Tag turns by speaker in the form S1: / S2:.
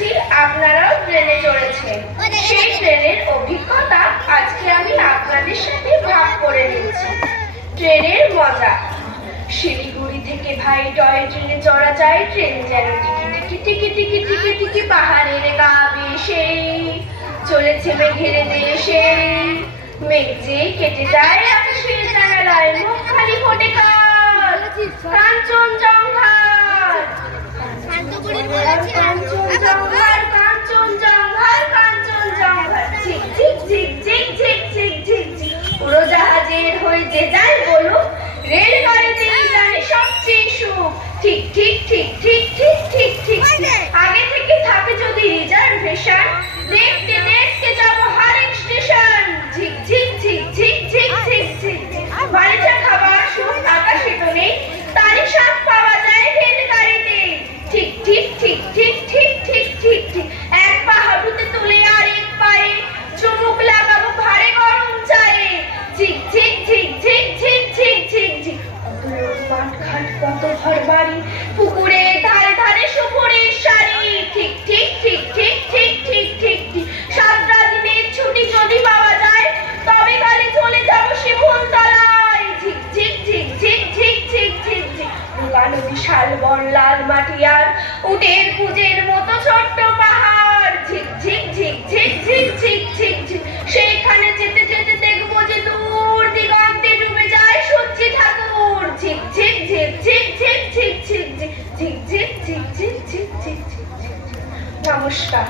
S1: চড়েছি আপনারাও ট্রেনে চড়েছেন সেই ট্রেনের অভিজ্ঞতা আজকে আমি আপনাদের সাথে ভাগ করে নিচ্ছি ট্রেনের মজা। শিলিগুড়ি থেকে ভাই টয় ট্রেনে চড়া যায় ট্রেন যেন টিকি টিকি টিকি টিকি টিকি পাহাড়ের গা বেয়ে চলেছে মেঘের দেশে। মেঘ যে কেটে যায় মেয়ের হয়ে যে যাই বলুক রেল গাড়িতে জানি সবচেয়ে সুখ। ঠিক ঠিক ঠিক ঠিক ঠিক ঠিক ঠিক আগে থেকে থাকে যদি রিজার্ভেশন দেখতে কত ঘর বাড়ি, পুকুরে ধারে ধারে সুপুরের শাড়ি ঠিক ঠিক ঠিক ঠিক ঠিক ঠিক ঠিক ঠিক। সাতটা দিনের ছুটি যদি পাওয়া যায়, তবে কালে চলে যাব শিমুল তলায় ঝিক ঝিক ঝিক ঝিক ঝিক ঝিক ঝিক ঝিক। দোকানো বিশাল বন, লাল মাটি আর উটের কুজের মতো ছোট্ট পাহাড়। নমস্কার